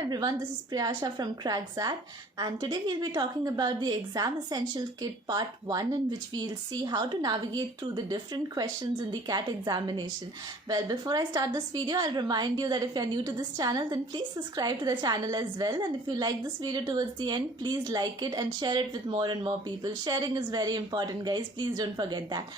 everyone, this is Priyasha from CrackZat, and today we'll be talking about the Exam Essential Kit Part 1, in which we'll see how to navigate through the different questions in the CAT examination. Well, before I start this video, I'll remind you that if you're new to this channel, then please subscribe to the channel as well, and if you like this video towards the end, please like it and share it with more and more people. Sharing is very important, guys. Please don't forget that.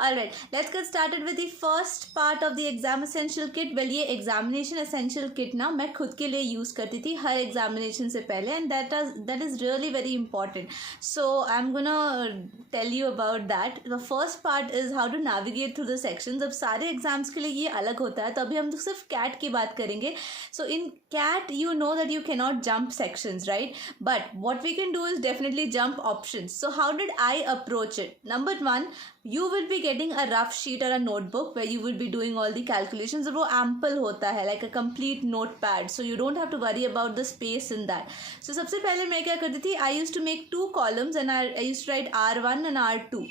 Alright, let's get started with the first part of the Exam Essential Kit. Well, ये Examination Essential Kit ना मैं खुद के लिए use करती थी हर examination से पहले, and that is really very important. So I'm gonna tell you about that. The first part is how to navigate through the sections. अब सारे exams के लिए ये अलग होता है, तो अभी हम तो सिर्फ CAT की बात करेंगे. So in CAT, you know that you cannot jump sections, right? But what we can do is definitely jump options. So how did I approach it? Number one, you will be getting a rough sheet or a notebook where you will be doing all the calculations. वो ample होता है, like a complete notepad, so you don't have to worry about the space in that. So सबसे पहले मैं क्या करती थी, I used to make 2 columns and I used to write R1 and R2,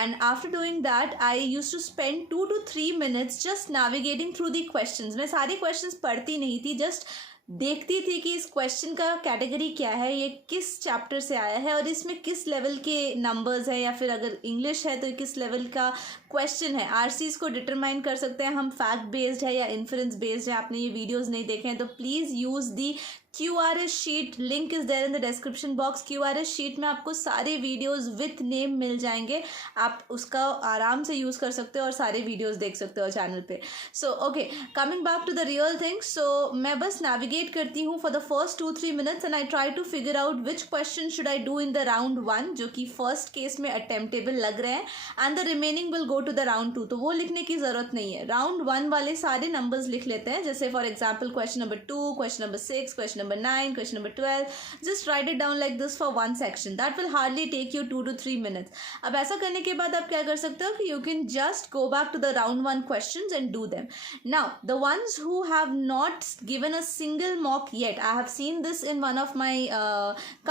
and after doing that I used to spend 2 to 3 minutes just navigating through the questions. मैं सारी questions पढ़ती नहीं थी, just देखती थी कि इस क्वेश्चन का कैटेगरी क्या है, ये किस चैप्टर से आया है और इसमें किस लेवल के नंबर्स है, या फिर अगर इंग्लिश है तो किस लेवल का क्वेश्चन है. आरसीज को डिटरमाइन कर सकते हैं हम फैक्ट बेस्ड है या इन्फ्रेंस बेस्ड है. आपने ये वीडियोस नहीं देखे हैं तो please use the QRS sheet, link is there in the description box. QRS sheet में आपको सारे वीडियोस विथ नेम मिल जाएंगे, आप उसका आराम से यूज़ कर सकते हो और सारे वीडियोस देख सकते हो चैनल पे. So okay, coming back to the real thing. So मैं बस नेविगेट करती हूँ for the first 2-3 minutes and I try to figure out which question should I do in the round 1, जो कि फर्स्ट केस में attemptable लग रहे हैं, and the remaining will go to the round 2. तो वो लिखने की ज़रूरत नहीं है, राउंड 1 वाले सारे नंबर्स लिख लेते हैं. जैसे for example question number 2, question number 6, question number 9, question number 12. Just write it down like this for one section. That will hardly take you 2 to 3 minutes. अब ऐसा करने के बाद आप क्या कर सकते हो कि you can just go back to the round 1 questions and do them. Now, the ones who have not given a single mock yet, I have seen this in one of my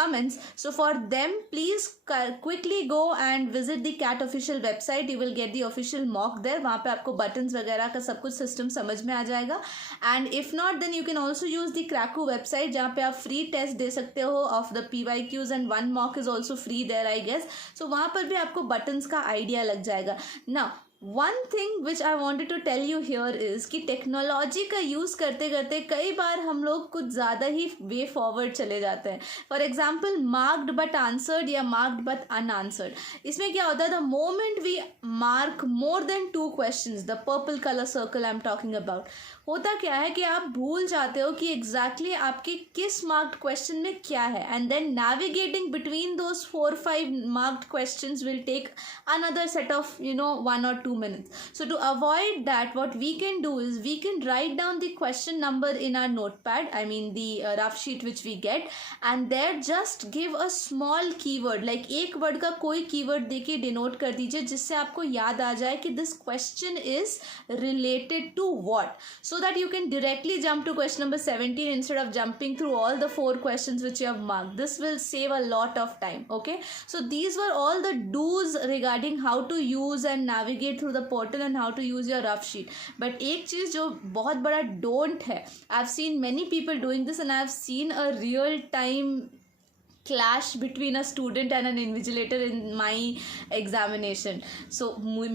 comments. So for them, please quickly go and visit the CAT official website. You will get the official mock there. वहाँ पे आपको buttons वगैरह का सब कुछ system समझ में आ जाएगा. And if not, then you can also use the Kraku website, जहाँ पे आप फ्री टेस्ट दे सकते हो of the PYQs and one mock is also free there, I guess. So वहाँ पर भी आपको buttons का आइडिया लग जाएगा. Now, one thing which I wanted to tell you here is कि टेक्नोलॉजी का यूज़ करते करते कई बार हम लोग कुछ ज़्यादा ही वे फॉरवर्ड चले जाते हैं. For example marked but answered या मार्क्ड बट अनआंसर्ड. इसमें क्या होता है, the moment we mark more than 2 questions, the purple colour circle I am talking about, होता क्या है कि आप भूल जाते हो कि एग्जैक्टली आपके किस मार्क्ड क्वेश्चन में क्या है, and then navigating between those 4-5 marked questions will take another set of 1 or 2 minutes. So to avoid that, what we can do is we can write down the question number in our notepad, I mean the rough sheet which we get, and there just give a small keyword, like एक word का कोई keyword देके denote कर दीजिए जिससे आपको याद आ जाए कि this question is related to what, so that you can directly jump to question number 17 instead of jumping through all the 4 questions which you have marked. This will save a lot of time. Okay, so these were all the do's regarding how to use and navigate through the portal and how to use your rough sheet. But एक चीज़ जो बहुत बड़ा don't है, I've seen many people doing this and I've seen a real time clash between a student and an invigilator in my examination. So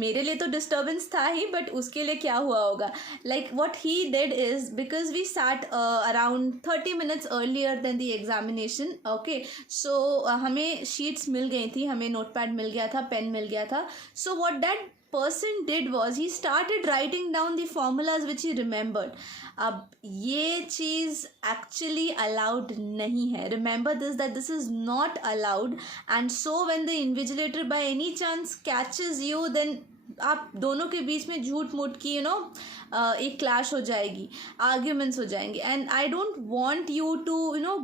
मेरे लिए तो disturbance था ही, but उसके लिए क्या हुआ होगा, like what he did is, because we sat around 30 minutes earlier than the examination. Okay, so हमें sheets मिल गई थी, हमें notepad मिल गया था, pen मिल गया था. So what that person did was he started writing down the formulas which he remembered. अब ये चीज़ एक्चुअली अलाउड नहीं है. Remember this that this is not allowed, and so when the invigilator by any chance catches you, then आप दोनों के बीच में झूठ मूठ की एक क्लैश हो जाएगी, आर्ग्यूमेंट्स हो जाएंगे. And I don't want you to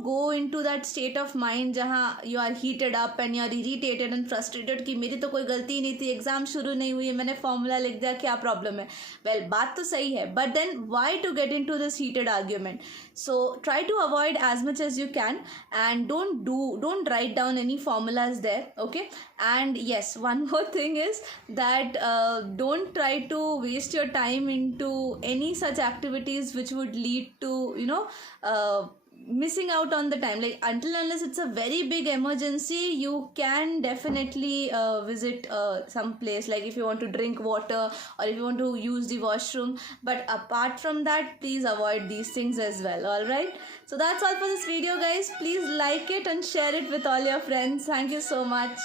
go into that state of mind जहाँ you are heated up and you are irritated and frustrated कि मेरी तो कोई गलती नहीं थी, एग्जाम शुरू नहीं हुई है, मैंने फॉर्मूला लिख दिया, क्या प्रॉब्लम है. वेल, बात तो सही है, but then why to get into this heated argument. So try to avoid as much as you can, and don't write down any formulas there. Okay, and yes, one more thing is that don't try to waste your time into any such activities which would lead to missing out on the time. Like until unless it's a very big emergency, you can definitely visit some place, like if you want to drink water or if you want to use the washroom. But apart from that, please avoid these things as well. All right, so that's all for this video, guys. Please like it and share it with all your friends. Thank you so much.